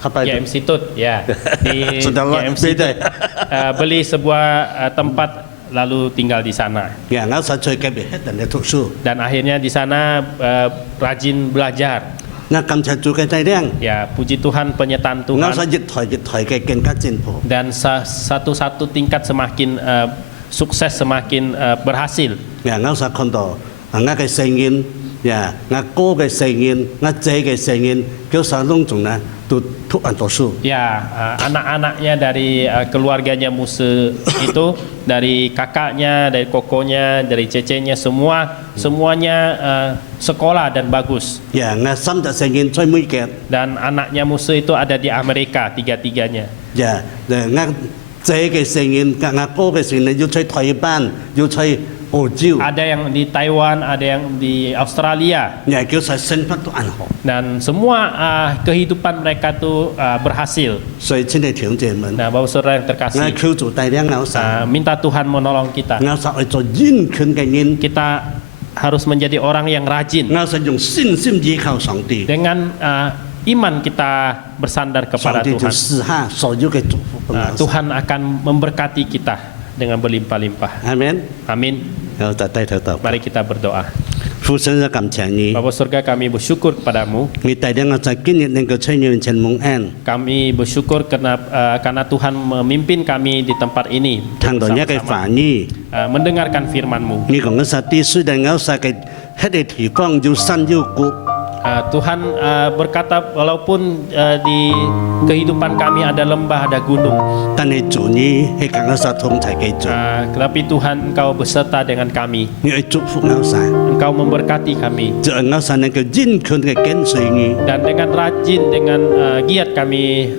Apa itu? GM Institute, ya. Di Sudah GM Institute, beda. beli sebuah tempat lalu tinggal di sana. Ya, ngau sa chơi cái biệt hết dan thuộc su. Dan akhirnya di sana rajin belajar. Ngau cảm謝主嘅帶領。 Ya, puji Tuhan penyertaan Ngau sa Tuhan. dịch thời cái kinh các chính phủ. Dan satu-satu tingkat semakin sukses, semakin berhasil. Ya, ngau sa看到ngau cái聲音，ya ngau cô cái聲音，ngau姐嘅聲音，叫sa lung chung呢都讀很多書。 Ya, anak-anaknya dari keluarganya Musa itu, dari kakaknya, dari kokonya, dari cecenya, semuanya sekolah dan bagus. Ya, ngau三隻聲音最尾嘅。 Dan anaknya Musa itu ada di Amerika, tiga-tiganya. Ya, ngau姐嘅聲音，ngau cô嘅聲音要去台灣，要去澳洲。 Ada yang di Taiwan, ada yang di Australia. Ya,叫sa sinh活都很好。 Dan semua kehidupan mereka tuh berhasil. 所以，親愛弟兄姐妹， Nah, Bapak Saudara yang 我 terkasih, 求主帶領我sa。 minta Tuhan menolong kita. 我實去做殷勤嘅人， Kita harus menjadi orang yang rajin. 我實用信心依靠上帝， Dengan iman kita bersandar 上 kepada 帝就 Tuhan. 賜下所有嘅祝福俾我。 Tuhan akan memberkati kita dengan berlimpah-limpah. 阿門。 Amin. 我就低頭禱告。 Mari kita berdoa. 父神嘅感謝你， Bapa surga, kami bersyukur kepadamu. 你帶領我在今日能夠參與前蒙恩， Kami bersyukur karena Tuhan memimpin kami di tempat ini 聽到一個 bersama-sama, 反應。 mendengarkan firman-Mu. 你講嘅實啲雖然我實嘅喺啲地方要山要谷， Tuhan berkata walaupun di kehidupan kami ada lembah, ada gunung, 但係主你係講我實同齊嘅主， tetapi Tuhan Engkau beserta dengan kami. 你係祝福我實， Engkau memberkati kami. 就係我實能夠殷勤嘅跟隨你。 Dan dengan rajin, dengan giat kami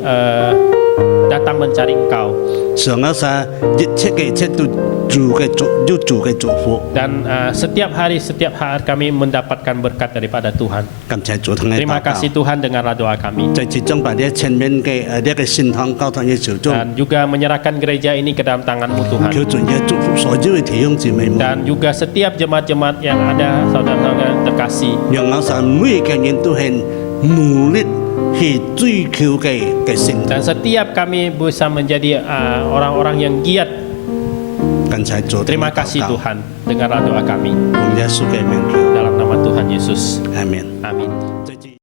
datang mencari Engkau. 上我實一切嘅一切都主嘅祝，要主嘅祝福。 Dan setiap hari kami mendapatkan berkat daripada Tuhan. 感謝主同你 Terima 禱告 kasih Tuhan, dengarlah doa kami. 在其中把啲前面嘅呢個信堂交託嘅小眾， Dan juga menyerahkan gereja ini ke dalam tangan-Mu Tuhan. 求主也祝福所有嘅弟兄姊妹們， Dan juga setiap jemaat-jemaat yang ada, saudara-saudara yang terkasih. 讓我實每個人都係努力去追求嘅信徒 Dan。setiap kami bisa menjadi orang-orang yang giat. 感謝主， Terima kasih Tuhan, dengarlah doa kami. 奉耶穌嘅名求， Dalam nama Tuhan Yesus. 阿門。Amin.